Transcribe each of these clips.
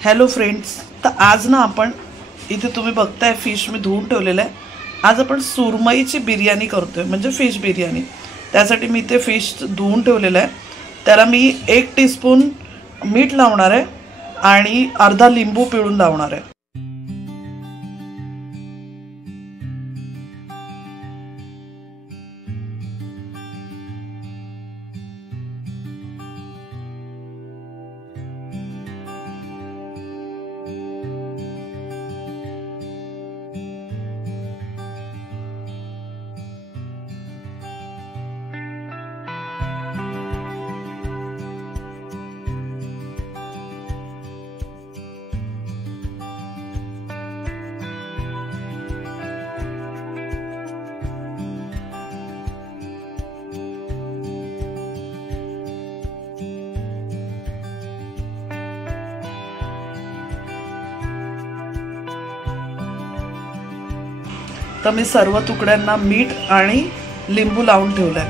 Hello friends, तर आज ना आपण इथे तुम्ही बघताय फिश मी धुवून ठेवलेलं आहे। आज आपण सुरमईची बिर्याणी करतोय, म्हणजे फिश बिर्याणी। त्यासाठी मी इथे फिश धुवून ठेवलेलं आहे। त्याला मी 1 टीस्पून मीठ लावणार आहे आणि अर्धा लिंबू पिळून लावणार आहे। तर मी सर्व तुकड्यांना मीठ आणि लिंबू लावून ठेवलंय।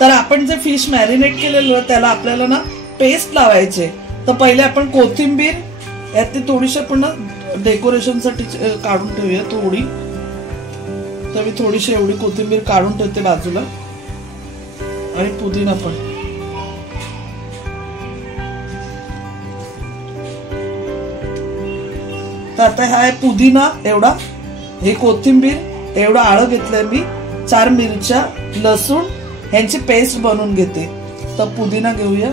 तर आपण जे फिश मॅरिनेट केलेलं त्याला आपल्याला ना पेस्ट लावायचे। तर पहिले आपण कोथिंबीर यातली थोडीशी आपण डेकोरेशन साठी काढून ठेवूया थोडी। तर मी थोडीशी एवढी कोथिंबीर काढून ठेवते बाजूला, आणि पुदिना पण। तर आता हा आहे पुदिना एवढा, हे कोथिंबीर एवढं आलं घेतलंय मी, 4 मिरच्या, लसूण यांची पेस्ट बनवून घेते। तर पुदिना घेऊया।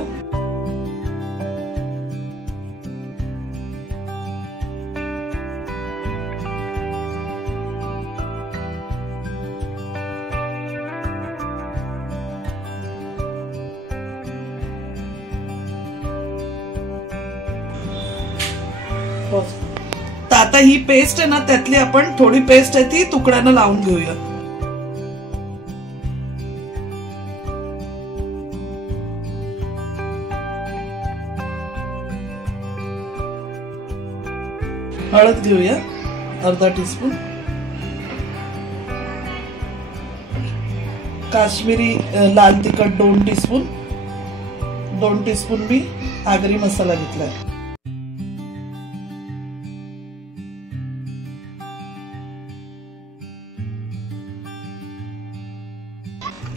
तर आता ही पेस्ट आहे ना, त्यातली आपण थोडी पेस्ट आहे ती तुकड्यांना लावून घेऊया। हळद घेऊया अर्धा टीस्पून, काश्मीरी लाल तिखट 2 टीस्पून, 2 टीस्पून मी आगरी मसाला घेतलाय।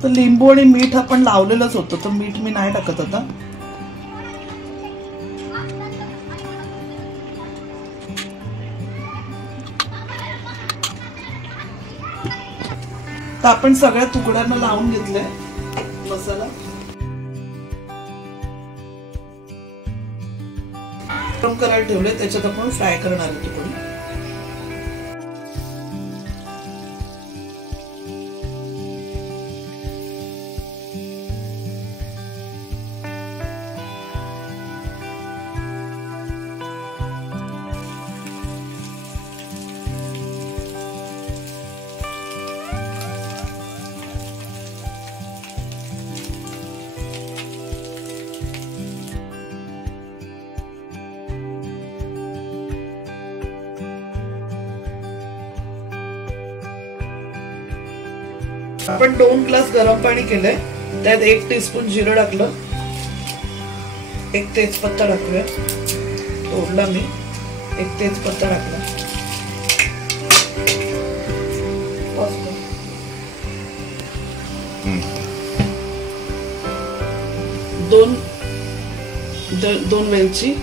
तर लिंबू आणि मीठ आपण लावलेलंच होतं, तर मीठ मी नाही टाकत आता। तर आपण सगळ्या तुकड्यांना लावून घेतलंय मसाला। गरम करायला ठेवले, त्याच्यात आपण फ्राय करणार आहे तुकडे। आपण 2 ग्लास गरम पाणी केलंय, त्यात 1 टीस्पून जिरं टाकलं, 1 तेजपत्ता टाकूया, तोडला मी, 1 तेजपत्ता टाकला, 2 वेलची,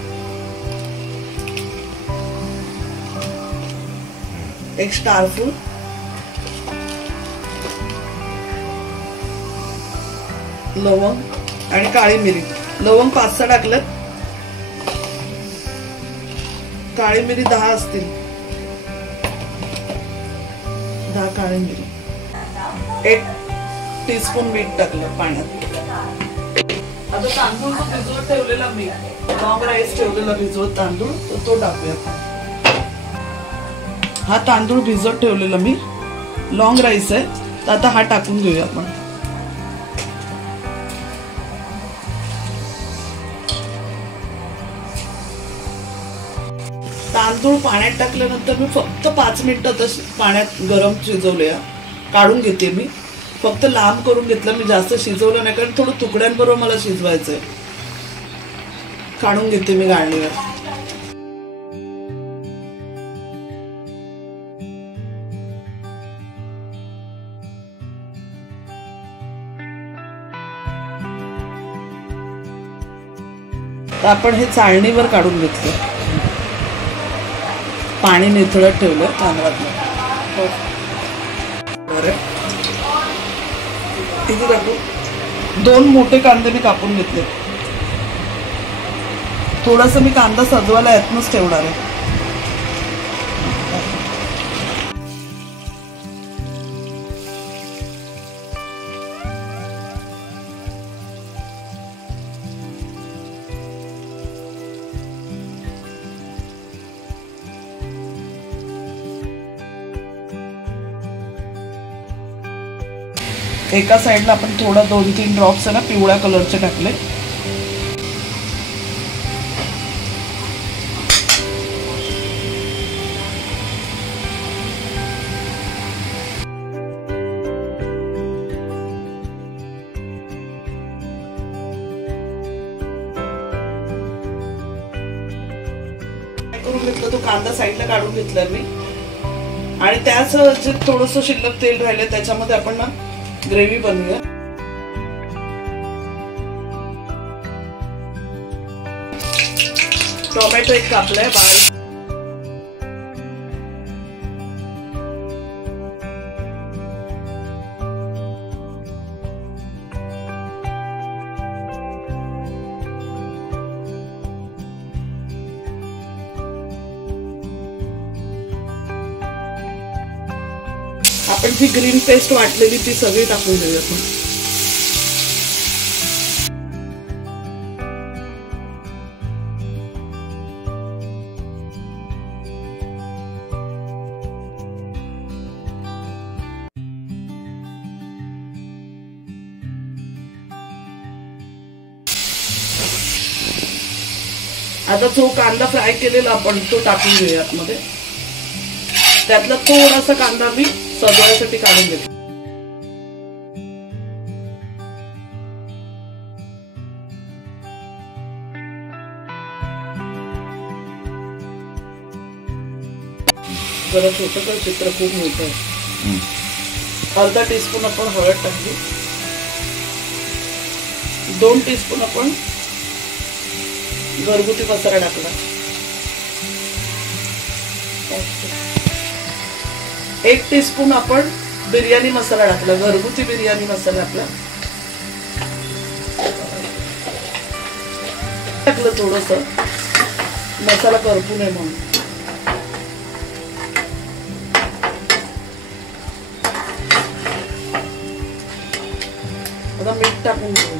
1 स्टार फूल, लवंग आणि काळी मिरी। लवंग 5-6 टाकलं, काळी मिरी 10 असतील, 10 काळी मिरी, 1 टीस्पून मीठ टाकलं पाण्यात। आता तांदूळ भिजवत ठेवलेला मी, लॉंग राईस ठेवलेला भिजवत तांदूळ, तो टाकूया। हा तांदूळ भिजवत ठेवलेला मी, लॉंग राईस आहे, तर आता हा टाकून घेऊया आपण। तांदूळ पाण्यात टाकल्यानंतर मी फक्त 5 मिनिटं पाण्यात गरम शिजवले, काढून घेते मी। फक्त लांब करून घेतलं मी, जास्त शिजवलं नाही कारण थोडं तुकड्यांबरोबर मला शिजवायचंय. काढून घेते मी गाळणीवर. तर आपण हे चाळणीवर काढून घेतलं, पाणी निथळत ठेवलं तांदळातलं. किती टाकू? 2 मोठे कांदे मी कापून घेतले. थोडासा मी कांदा सजवायला यातनच ठेवणार आहे. एका साइडला आपण थोडा 2-3 ड्रॉप्स आहे ना पिवळ्या कलरचे टाकले. करून घेतलं, तो कांदा साईडला काढून घेतला मी. आणि त्याच जे थोडंसं शिल्लक तेल राहिलं त्याच्यामध्ये आपण ना ग्रेव्ही बनवूया. टोमॅटो एक कापलाय बारीक. आपण जी ग्रीन पेस्ट वाटलेली ती सगळी टाकून देऊया. आता जो कांदा फ्राय केलेला आपण तो टाकून घेऊया आतमध्ये. त्यातला थोडासा कांदा मी सजवण्यासाठी काढून घेतो. जरा छोटं तर चित्र खूप मोठं आहे. अर्धा टीस्पून आपण हळद टाकली. 2 टीस्पून आपण घरगुती मसाला टाकला. 1 टीस्पून आपण बिर्याणी मसाला टाकला, घरगुती बिर्याणी मसाला आपला टाकलं. थोडस मसाला करपू नये म्हणून. आता मीठ टाकून घेऊ.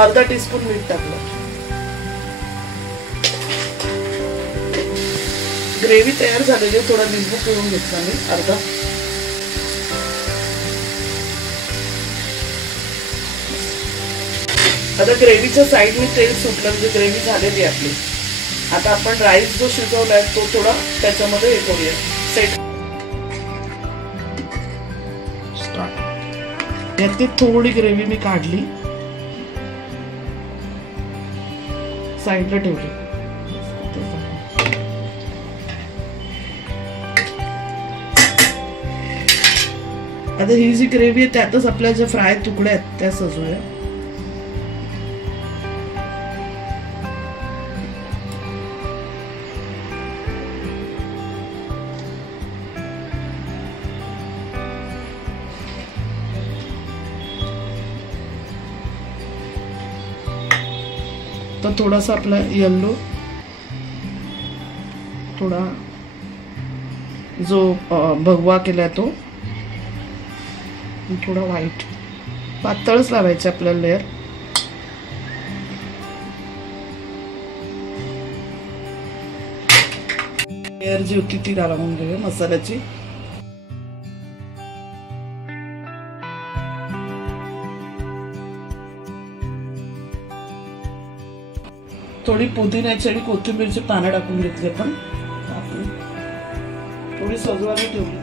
अर्धा टीस्पून मीठ टाकलं. ग्रेव्ही तयार झालेली, थोडा लिंबू पिळून घेतला मी अर्धा. आता ग्रेव्हीच्या साईडने तेल सुटलं म्हणजे ग्रेव्ही झालेली आपली. आता आपण राईस जो शिजवलाय तो थोडा त्याच्यामध्ये हे करूया सेट. यातली थोडी ग्रेव्ही मी काढली, साईडला ठेवली. आता ही जी ग्रेव्ही आहे त्यातच आपल्या ज्या फ्राय तुकड्या आहेत त्या सजूया. तर थोडासा आपला येल्लो, थोडा जो भगवा केलाय तो, थोडा व्हाईट. पातळच लावायचे आपल्याला लेअर. लेअर जी होती ती लावून घेऊया मसाल्याची. थोडी पुदिन्याची आणि कोथिंबीरची पानं टाकून घेतली आपण, थोडी सजवायला ठेवली.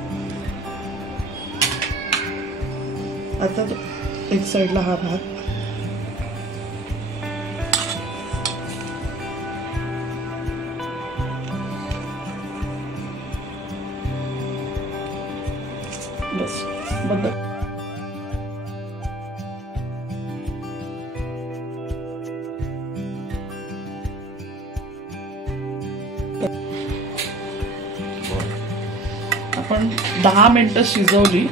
आता एक साईडला हा भात, बस बंद. आपण 10 मिनिटं शिजवली.